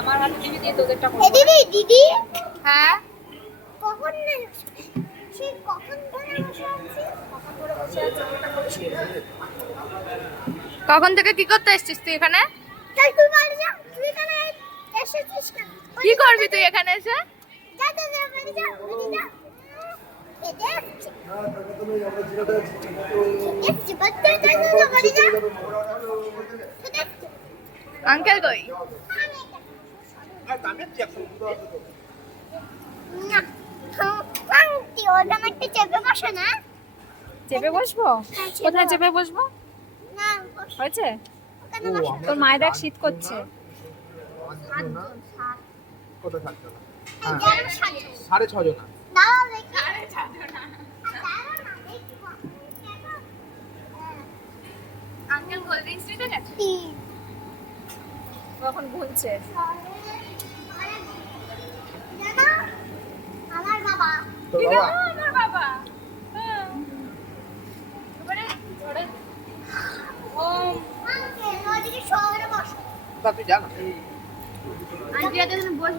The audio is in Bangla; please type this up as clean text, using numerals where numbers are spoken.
আমার হাতে দিবি দিয়ে তোদেরটা করব। দিদি দিদি হ্যাঁ কখন কখন ধরে বসে আছি কখন থেকে কি করতে এসেছিস তুই এখানে? চল তুই বাড়ি যা তুই এখানে এসেছিস কেন কি করবি তুই এখানে এসে? যা যা যা বাড়ি যা বাড়ি যা আঙ্কেল কই? চেপে বসবো? কোথায় চেপে বসবো? হয়েছে? তোর মায়ের দেখ শীত করছে। সাড়ে ছজন। আঙ্কেল কোল্ড ড্রিঙ্কস দিতে গেছে? কখন ঘুরছে? আমার বাবা কি জানো আমার বাবা? হ্যাঁ। এবারে ধরে ও আঙ্কেল ওদিকে শহরে বসো তুই জানো আন্টি আজ বসবে।